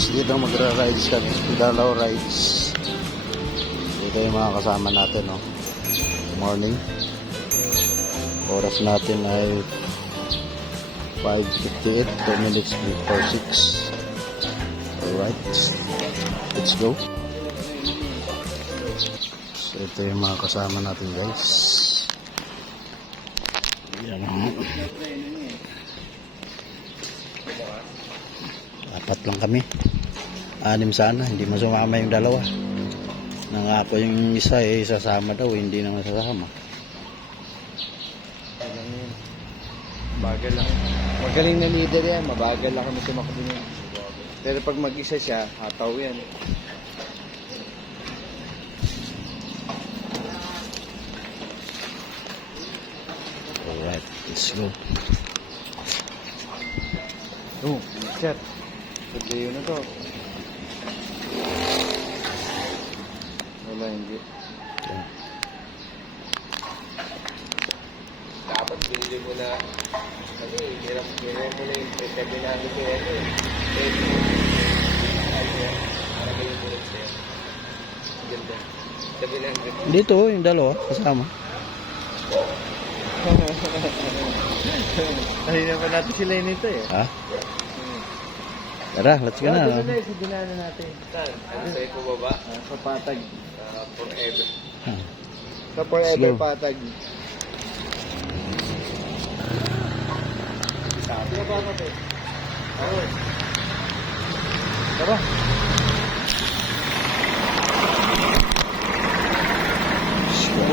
guys, dito magra-rides kami. Dalaw rides. Dito yung mga kasama natin, no? Morning. Oras natin ay 5:58, 2 minutes before 6. Alright, let's go. So ito yung mga kasama natin, guys. Yan, apat lang kami, 6 sana, hindi masumama yung dalawa. Nangako yung isa sasama daw, hindi naman sasama. Bagal lang. Magaling na leader yan, mabagal lang kami tumakbo niya. Pero pag mag-isa siya, hataw yan. Alright, let's go. Oh, chat. Pagdayo na to. Wala, hindi. Okay. Dapat binili mo na ano eh, hirap mo na yung pagkabinado ko yan eh. Para kayo bulot siya. Ganda. Kabinado. Dito, yung dalawa, kasama. Ay naman natin sila nito eh. Ha? Tara, let's go na. Ito na yung binana natin. Saan? Ano sa'yo po baba? Sa patag. Forever. Sa forever patag. Sabi na ba natin? Oo. Tara. Let's go.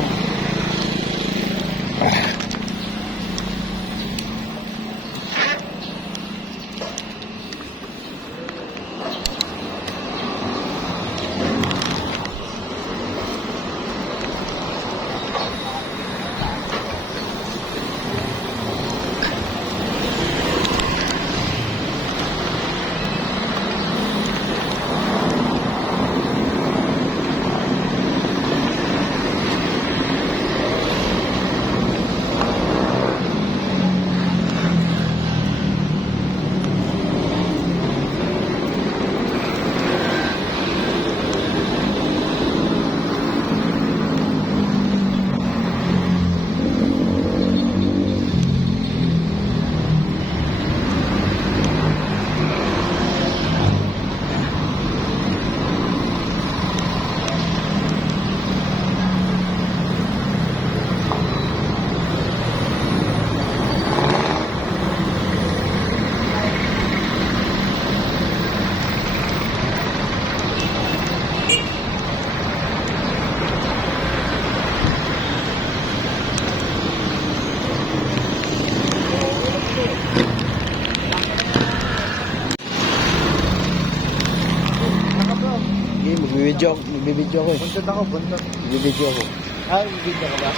Magbibidyo ako eh. Buntot ako, buntot. Magbibidyo ako. Ay, bibigyan ka ba?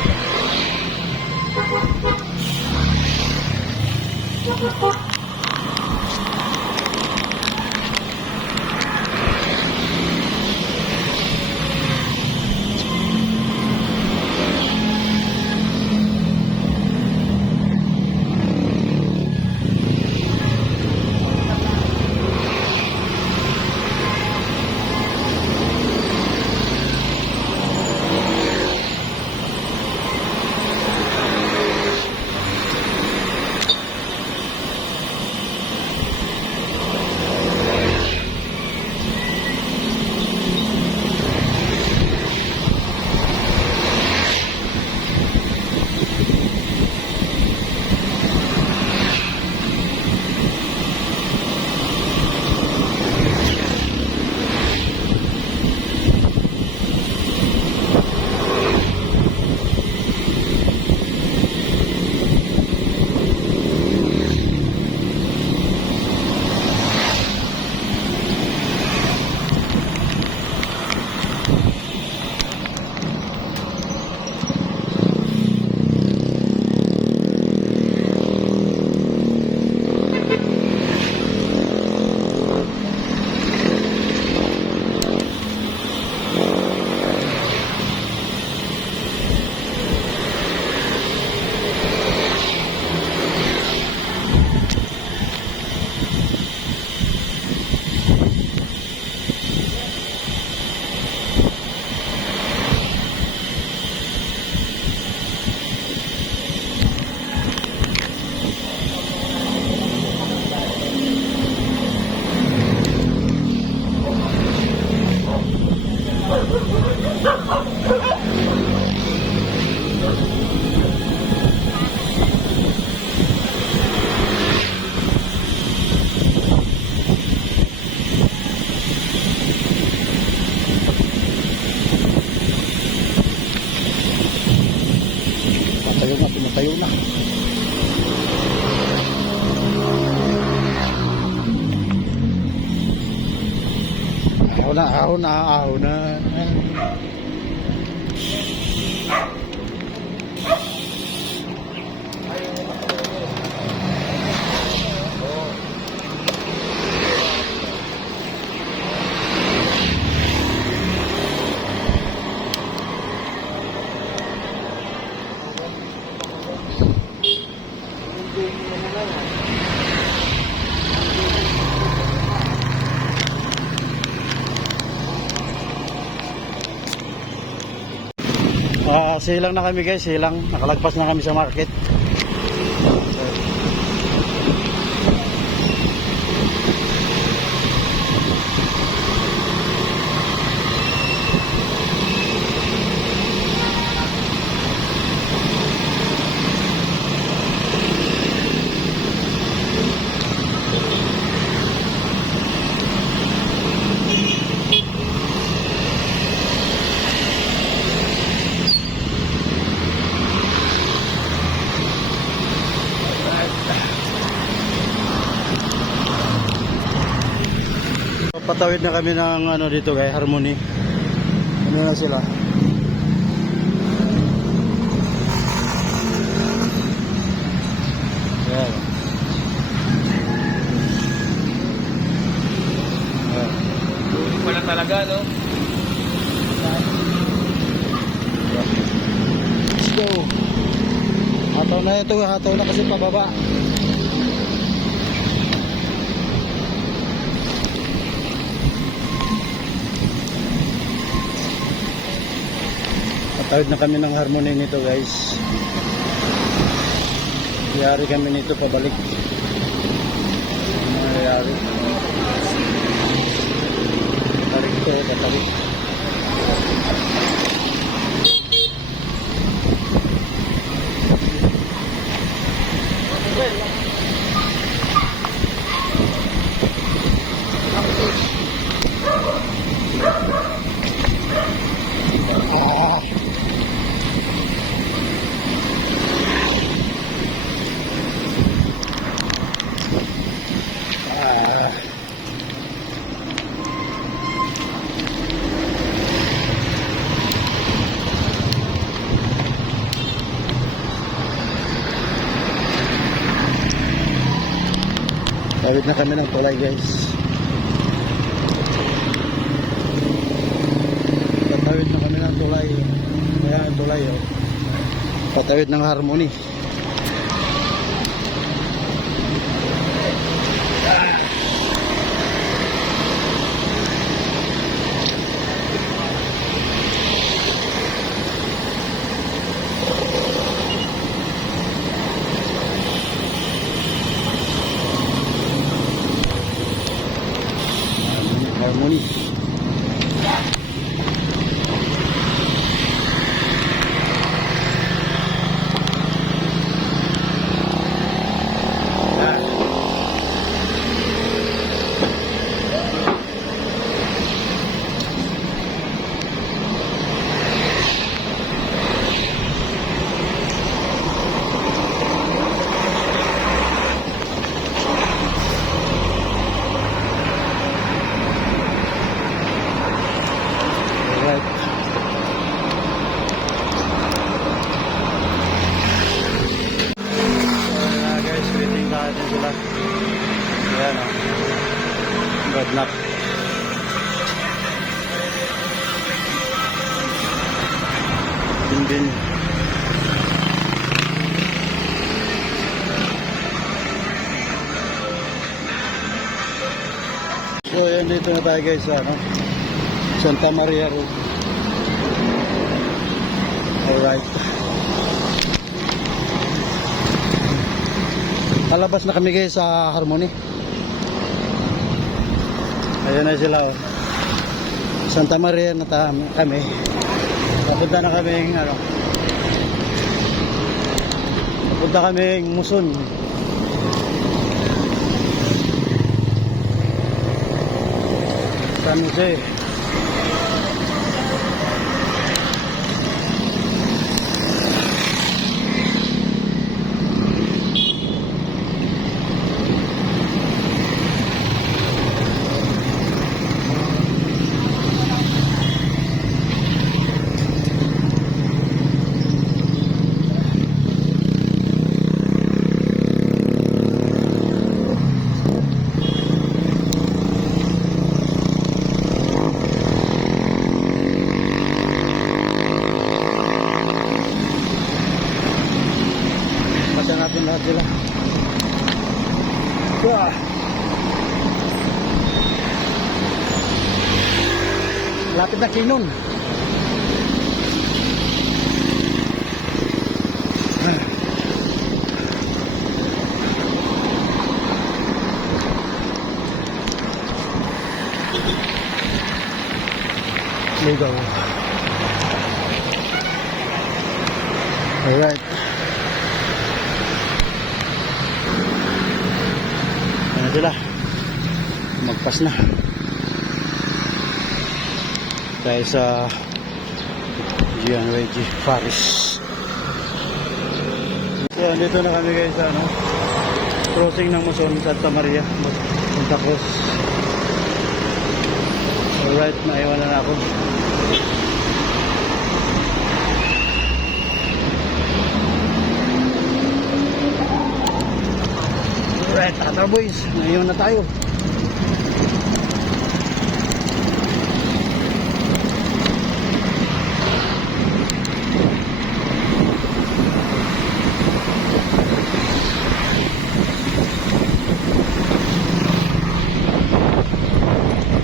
na, ahon na, ahon na. Silang na kami guys, silang. Nakalagpas na kami sa market. Patawid na kami ng ano dito guys, Harmony. Ano na sila? Ayan. Hindi pala talaga, no? Let's go. Hataw na ito, hataw na kasi pababa. Patawid na kami ng Harmony nito guys. Yari kami nito pabalik. Nangyayari. Tarik to, tatarik. Tawid na kami ng tulay guys. Patawid na kami ng tulay. Kaya ang tulay oh. Patawid ng Harmony. Harmony. Ayan o. Roadblock. Din. So ayan, dito na tayo guys sa ano, Santa Maria Road. Alright. Alabas na kami guys sa Harmony. Ayan na sila oh. Santa Maria na kami. Papunta na kami ano. Papunta kami Muson. San Jose. lahat sila. Ah. Lapit na Kinon. Ligaw. Alright. Ano sila? Magpas na. Tayo sa GNYG Paris. So, dito na kami guys sa crossing ng Muson, Santa Maria, Santa Cruz. Alright, naiwan na ako. Alright, Tatar Boys, naiwan na tayo.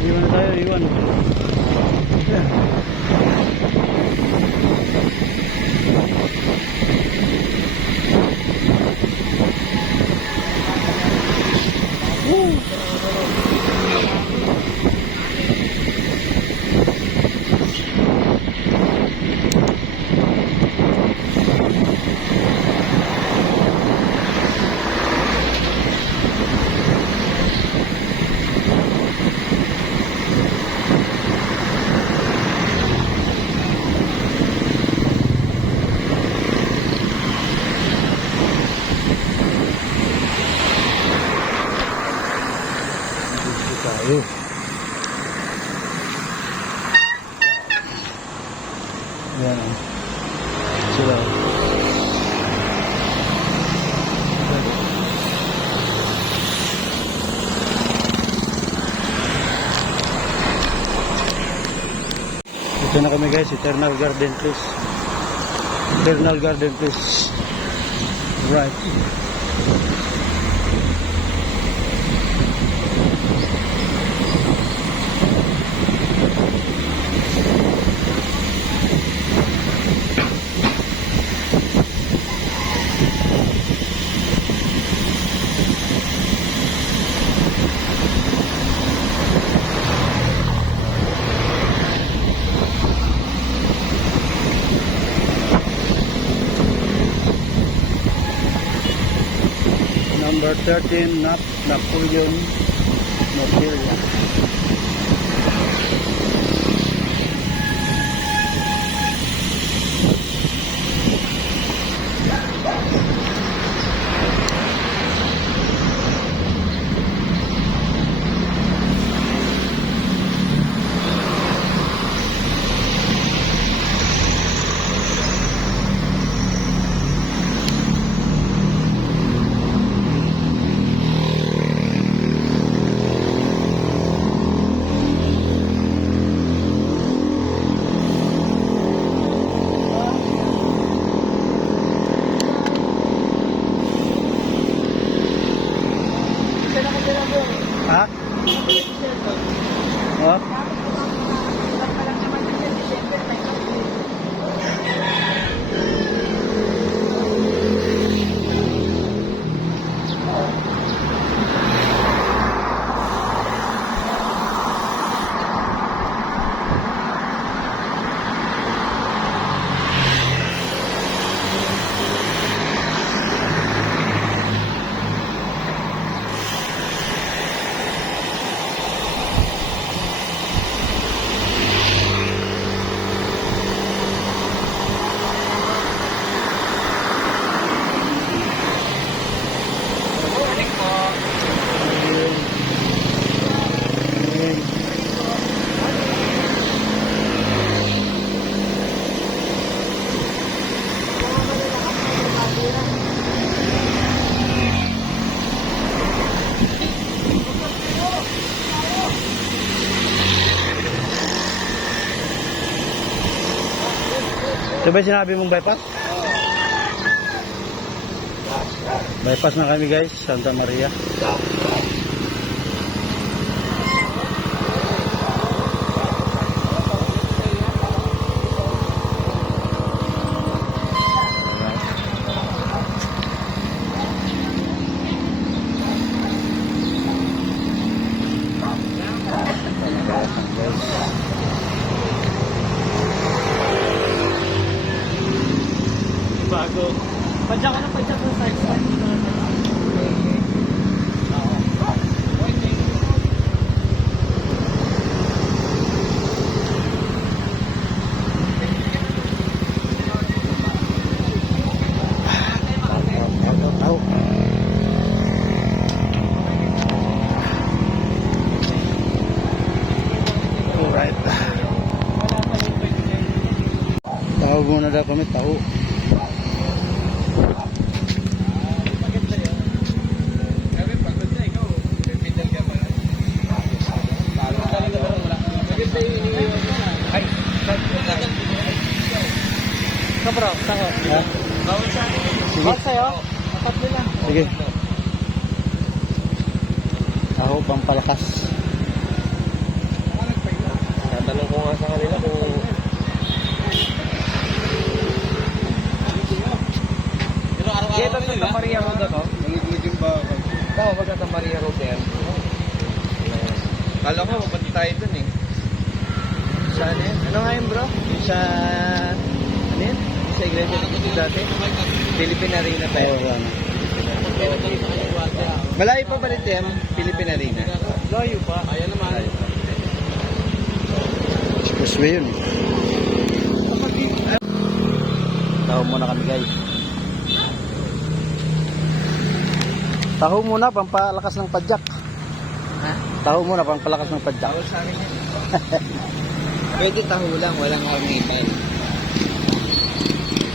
Iwan na tayo, iwan. Tayo. Yan o. Sila. Ito na kami guys, Eternal Garden Place. Eternal Garden Place. Right. Number 13, not Napoleon material. Ha? Oh? Ito ba sinabi mong bypass? Bypass na kami guys, Santa Maria. Bago. Padya ko na padya ko sa side. Tao. Alright. Tao muna daw kami, tao. Bro, taho. Ha? Bawal sa akin. Sige. Bawal sa'yo? Tatlo lang. Sige. Taho, pampalakas. Tatanong ko nga sa kanila kung Dito sa Santa Maria Road ako. nagiging ba ako? Oo, pag Santa Maria Road yan. Kala ko, mabati tayo dun eh. Saan yan? Ano nga yun bro? Yung sa... Ano yun? Yung sa iglesia dati? Philippine Arena pa yun. Ano. Malayo pa ba nito yan? Philippine Arena? Layo pa. Ayan naman. Expressway yun. Taho muna kami guys. Taho muna, pampalakas ng padyak. Ha? Taho muna, pampalakas ng padyak. Bawal sa akin yan. Pwede taho lang, walang ornament.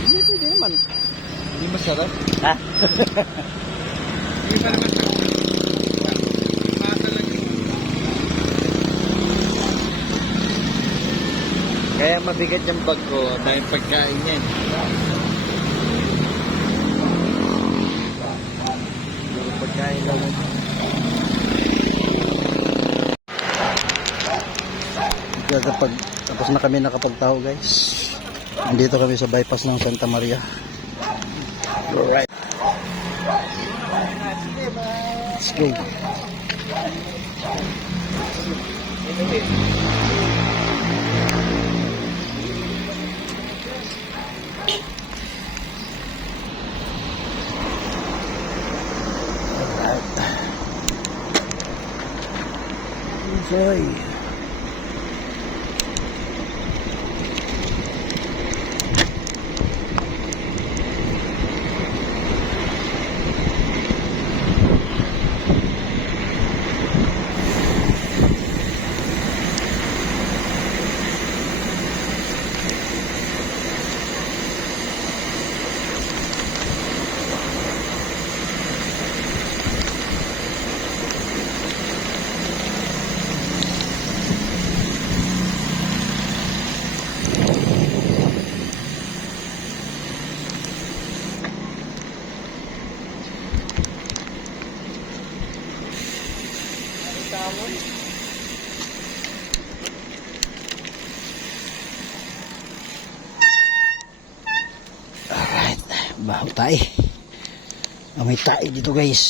Hindi, pwede naman. Hindi masarap. Ha? Hindi pa naman sa masa lang yun. Kaya mabigat yung bag ko dahil pagkain yan. Yung pagkain lang. Kapag tapos na kami nakapagtaho guys. Nandito kami sa bypass ng Santa Maria. Alright. Let's go. Alright. Enjoy. Alright, baho tayo. Amoy tayo dito guys.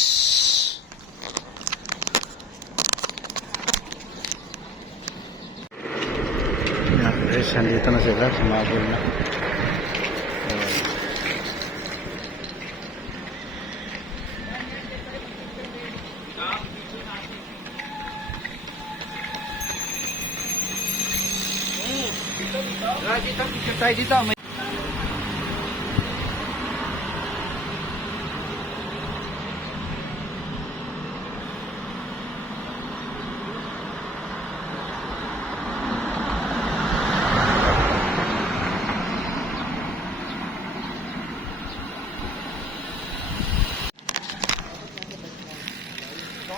Yan guys, nandito na sila, sumabol na. Dito, picture tayo dito.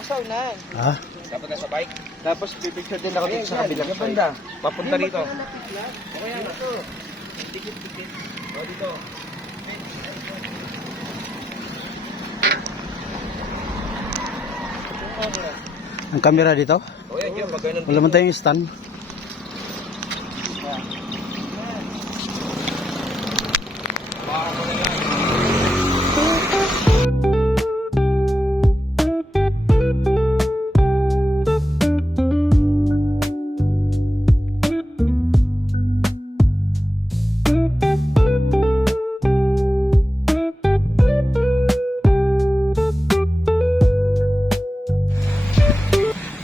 Sa unahan. Ha? Dapat nasa bike. Tapos pipicture din ako dito sa kabilang side. Papunta rito. Okay yan. Tikit-tikit. O dito. Ang camera dito? O yan, yun, magano. Wala man tayong stand.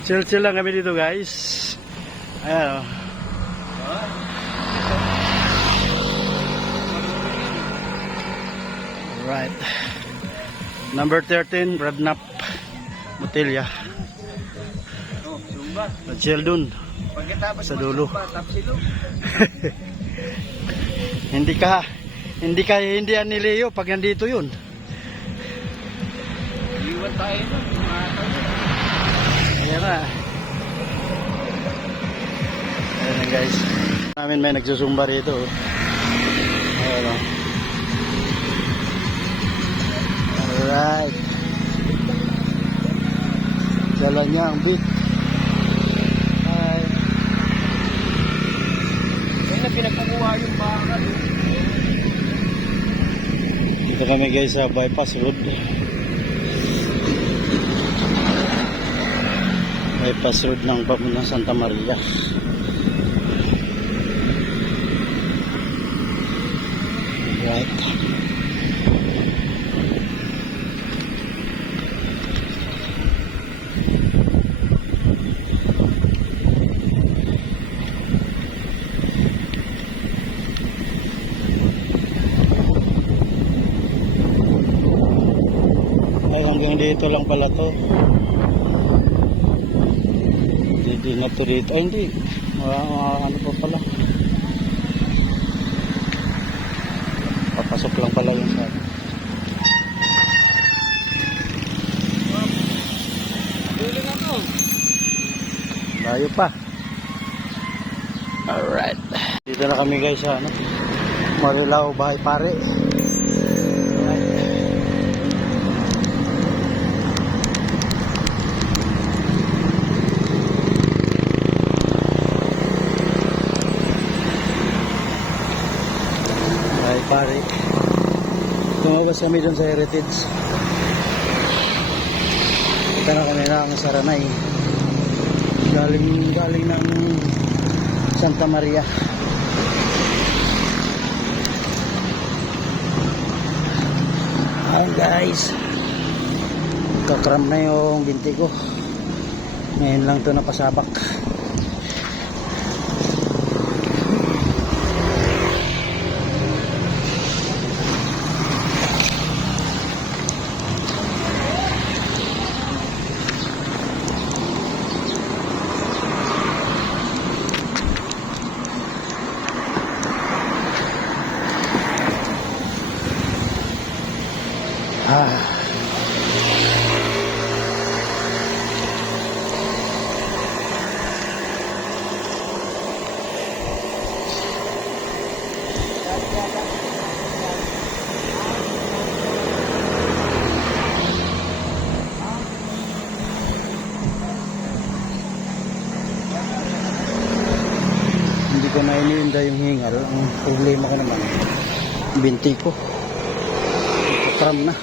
Chill-chill lang kami dito guys. Ayan o. Right. Number 13, Bradnap Motilya. Oh, Zumba. Chill dun. Pagkatapos Sa dulo. mag-Zumba, tapsilog. Hindi yan ni Leo pag nandito yun. Iwan tayo nun. Ayan na. Ayan na guys. Namin may nagsusumba rito. Ayan o. Alright. Dala niya ang beat. Hi. Ayun na pinagkukuha yung bakal. Dito kami guys sa bypass road. Bypass road ng papuntang Santa Maria. Right. Ay, hanggang dito lang pala to. Hindi na to dito. Ay, hindi. Ano pa pala. Papasok lang pala yung sa Dulo na to. layo pa. Alright. Dito na kami guys sa ano, Marilao, Bahay Pare. Bahay Pare. Tumawas kami dun sa Heritage. Kita na kami na ang Saranay. Galing ng Santa Maria. Ayan guys, kakram na yung binti ko. Ngayon lang to napasabak. Hindi ko na iniinda yung hingal. Ang problema ko naman, binti ko kakram na.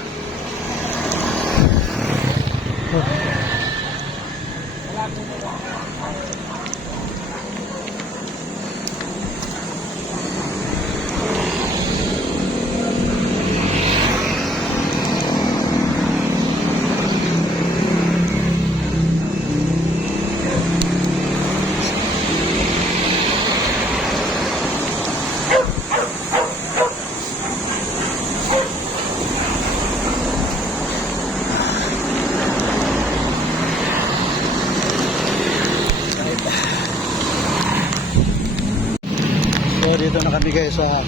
So dito na kami guys sa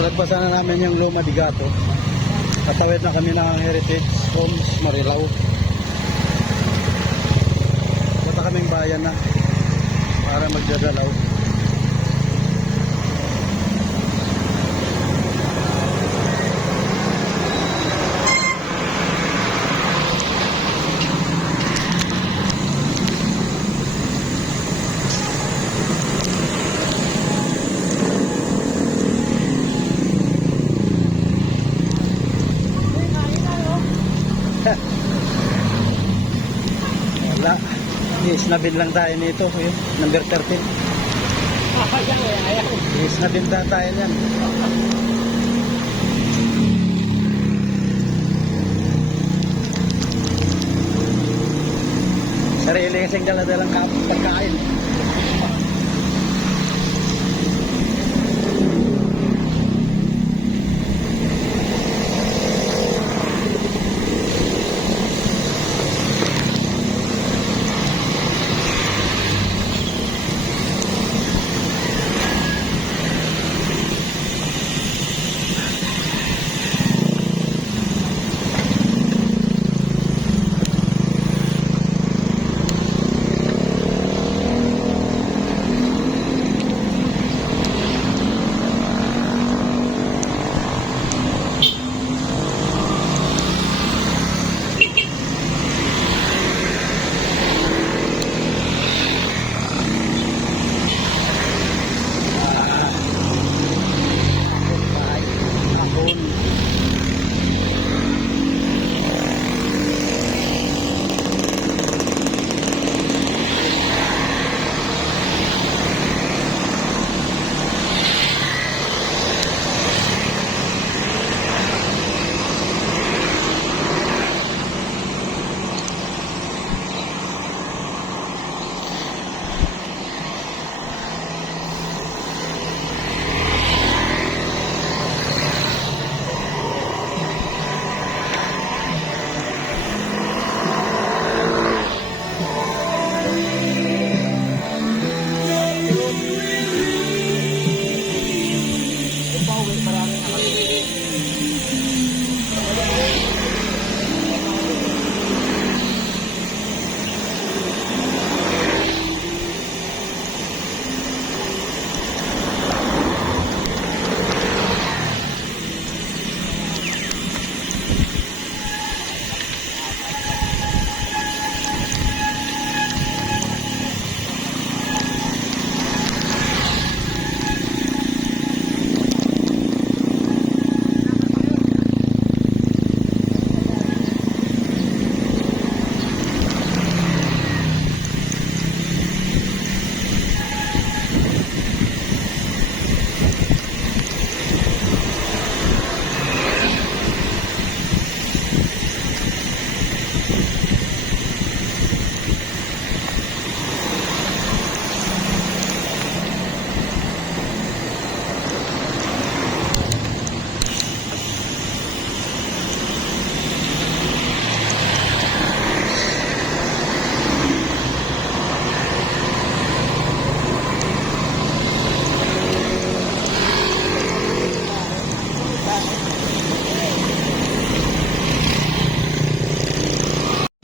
nagpasan na namin yung Loma de Gato. Katawid na kami ng Heritage Homes Marilao. Punta kaming bayan na para magdadalaw. Wala. Isnabin lang tayo nito. Yun, number 13. Isnabin tayo yan. Sarili kasing dala-dalang pagkain.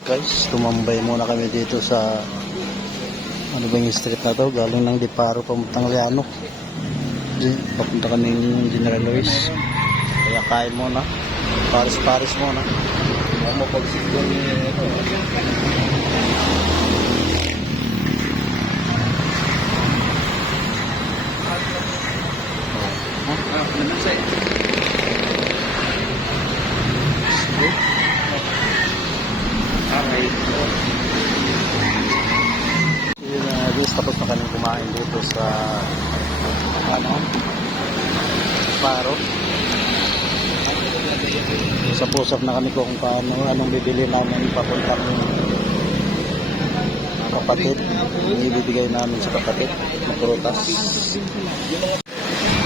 Guys, tumambay muna kami dito sa ano ba yung street na to, galing ng Diparo pamuntang Liano. Papunta kami ng General Luis, kaya kain muna, paris muna. Mapagsigil niya ito. Guys, tapos na kami kumain dito sa ano, Diparo. Usap-usap na kami kung paano, anong bibili namin papuntang kapatid. Yung ibibigay namin sa kapatid na prutas.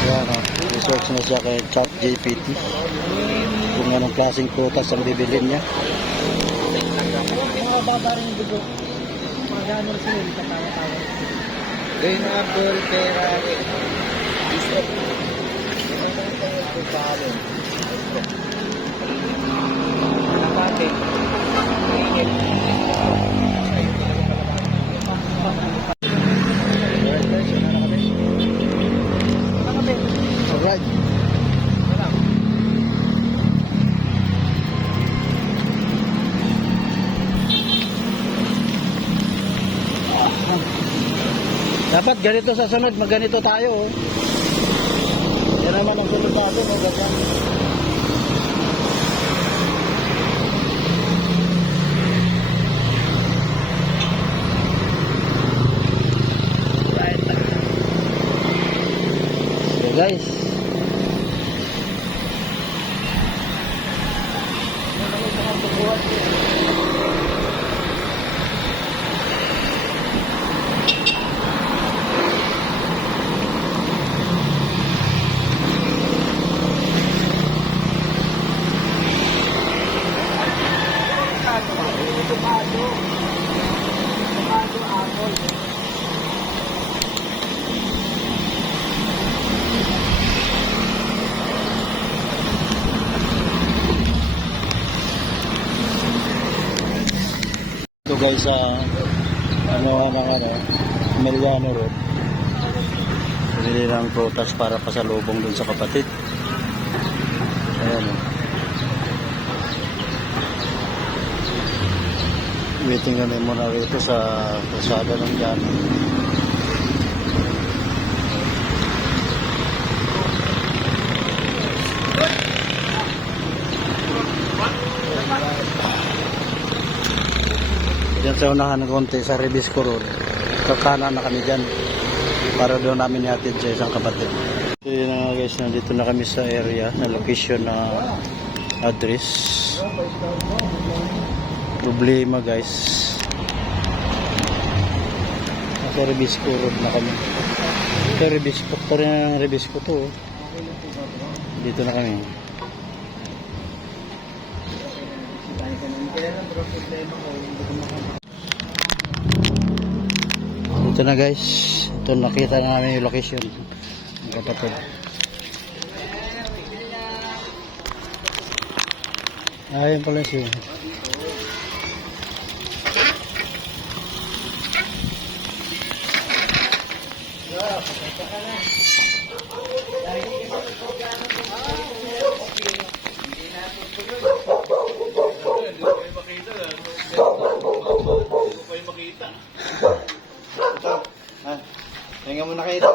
Yan o, research na siya kay ChatGPT kung anong klaseng prutas ang bibilin niya. Green apple, pera, isip. Alright. Dapat ganito sa sunod, magganito tayo. Yan naman ang sunod natin, ganyan. Ito guys sa Meliano Road. Bili ng prutas para pasalubong dun sa kapatid. Ayan o. Waiting kami muna rito sa kalsada ng dyan. Diyan sa unahan ng konti sa Rebisco Road. Kakana na kami dyan para doon namin ihatid sa isang kapatid. So yun na nga guys, nandito na kami sa area na location na address. Problema guys, nasa Rebisco Road na kami. Ito Rebisco, ito rin ang Rebisco to. Dito na kami. Ito na guys, ito nakita namin yung location ng kapatid. Ayun pala siya. Tingnan mo na kayo ito.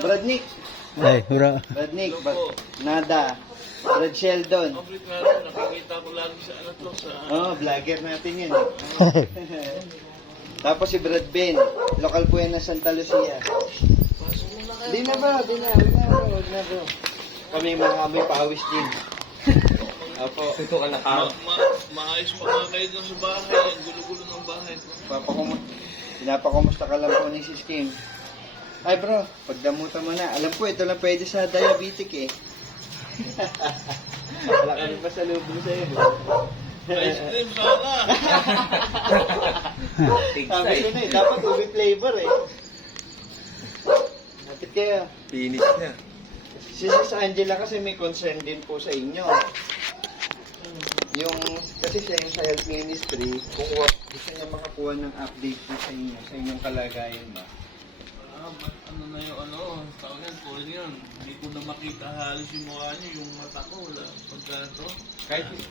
Brad Nick. Ay, hura. Brad Nick. Nada. Brad Sheldon. Nakikita ko lagi sa ano to, sa... Oh, vlogger natin yun. Tapos si Brad Ben. Local po yan ng Santa Lucia. Di na bro, di na. Huwag na bro. Kami mga amoy pawis din. Opo. Ito ka na Maayos pa nga kayo doon sa bahay. Ang gulo-gulo ng bahay. Pinapakumusta ka lang po ni Sis Kim. Ay bro, pagdamutan mo na. Alam po, ito lang pwede sa diabetic eh. Wala ka rin pa sa loob mo sa'yo. Ice cream sana. Sabi ko na eh, dapat ube flavor eh. Napit kayo. Finish na. Si Sis Angela kasi may concern din po sa inyo. Yung, kasi siya yung sa health ministry, gusto niya makakuha ng update po sa inyo, sa inyong kalagayan ba? Ano na yung ano, tawag yan, tulad yun. Hindi ko na makita halos yung mukha niyo, yung mata ko, wala. Pagkanto.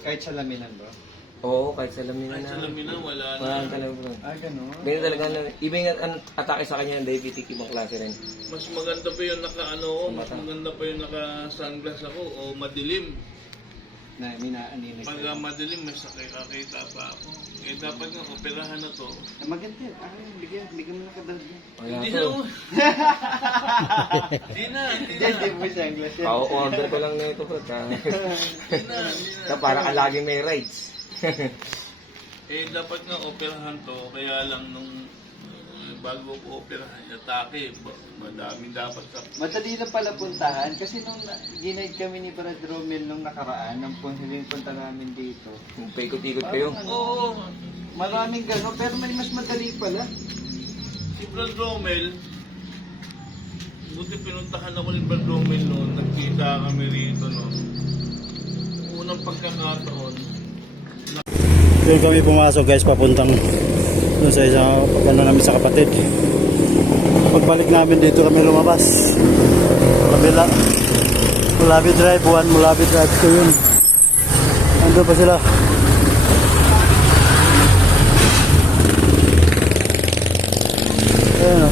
Kahit sa laminan bro? Oo, kahit sa laminan Kahit sa laminan, wala na. Wala talaga bro. Ah, gano'n? Ganyan talaga, iba yung atake sa kanya ng diabetic, ibang klase rin. Mas maganda pa yung naka-ano, mas maganda pa yung naka-sunglass ako, o madilim. Na, minaanin Pag madilim, may sakita pa ako. Eh, dapat nga, operahan na to. Maganda yan. Bigyan mo na kadad yan. Wala Hindi to. na. Hindi na. Hindi mo sunglass yan. Pa-order ko lang na ito bro. Hindi na. Para ka lagi may rides. Eh, dapat nga operahan to, kaya lang nung bago ko operahan, atake, madami dapat sa... Madali na pala puntahan kasi nung ginaid kami ni Brad Romel nung nakaraan, nung huling punta namin dito. Paikot-ikot kayo. Oo, Maraming gano'n, pero may mas madali pala. si Brad Romel, buti pinuntahan ako ni Brad Romel noon, nagkita kami rito noon. Unang pagkakataon, Doon kami pumasok guys, papuntang doon sa isang pagkano namin sa kapatid. Pagbalik namin dito kami lumabas. Mulabi Drive 1, Mulabi Drive 2 yun. Nandun pa sila. Ayan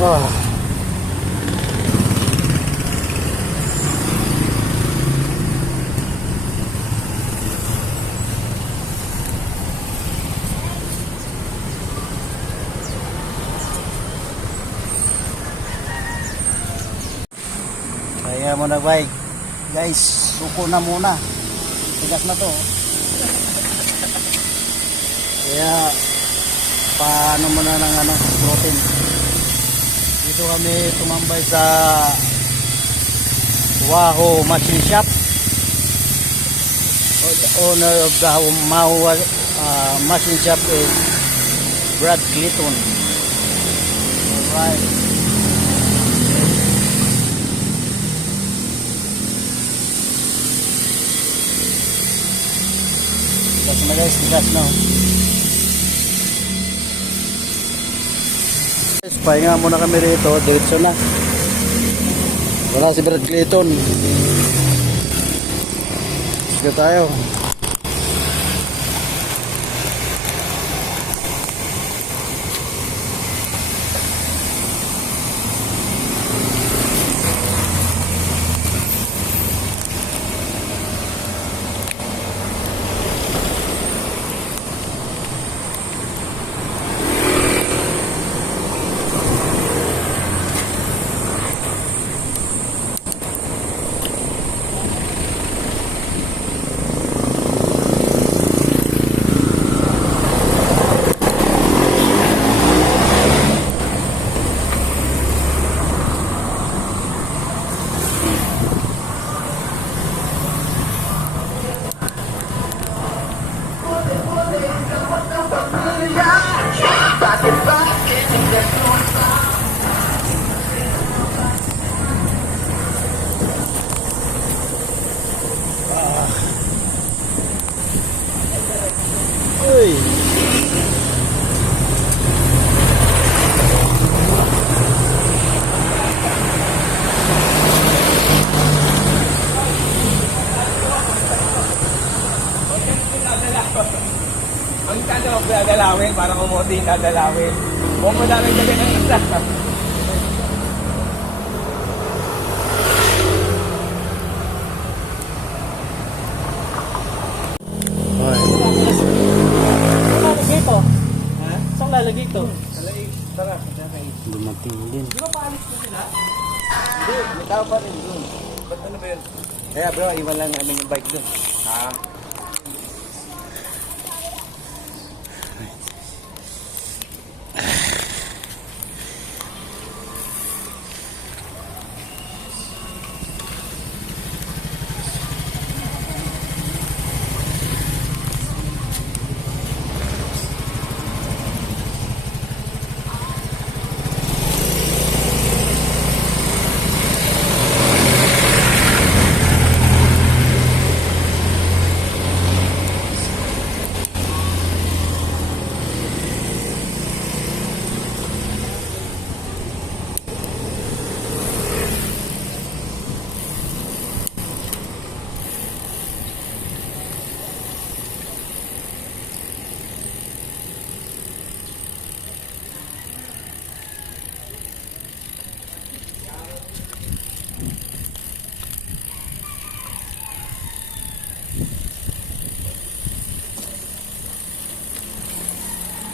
o. Kaya mo na bike. Guys, suko na muna. Tigas na to. Kaya paano muna ng protein. Dito kami tumambay sa Wahoo Machine Shop. The owner of the Mahua machine shop is Brad Clayton. Alright. Tigas na guys, tigas na. Guys, pahinga muna kami rito, diretso na. Wala si Brad Clayton. Sige tayo. Uy. Ang tatawag dadalawin, parang umuti dadalawin. Huwag mo dami gabi ng isa. Ay. Lalagay ito. Ha? Saan lalagay ito? Dumating din. May tao pa rin doon. Ba't ano ba yun? Kaya bro, iwan lang namin yung bike doon. Ah.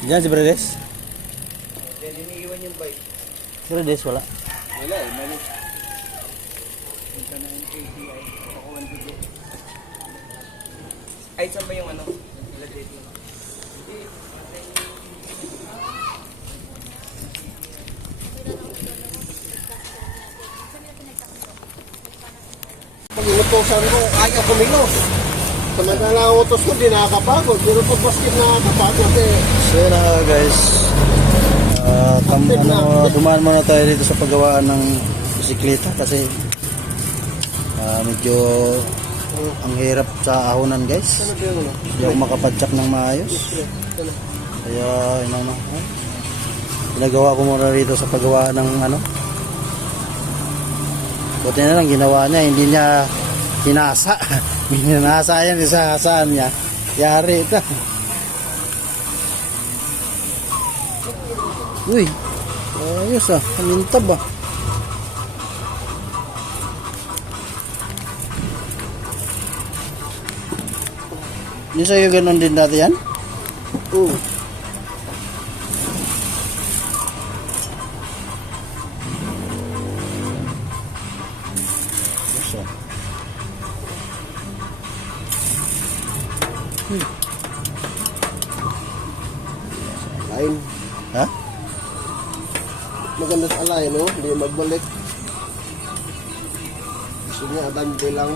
Diyan si Bredes? Then iniiwan yung bike. Si Bredes wala. Wala eh, mali. Punta na yung KTI. Pakuhan dito. Ay, saan ba yung ano? Ilagay dito. Pag inutosan ko, ayaw kumilos. Samantala ang utos ko, di nakakapagod. Pero pag basket nakakapagod eh. So yun na nga guys. Dumaan muna tayo dito sa paggawaan ng bisikleta kasi medyo ang hirap sa ahonan guys. Hindi ako makapadyak ng maayos. Kaya ginagawa ko muna rito sa paggawaan ng buti na lang ginawa niya, hindi niya hinasa. Binasa yan, isahasaan niya. Yari ito. Uy, ayos kamintab Yung sa'yo ganun din dati yan? Oo. Line. Ha? Maganda sa alay, no? Hindi magbalik. Gusto niya, dante lang.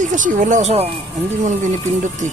Hindi kasi wala sa, hindi mo na binipindot eh.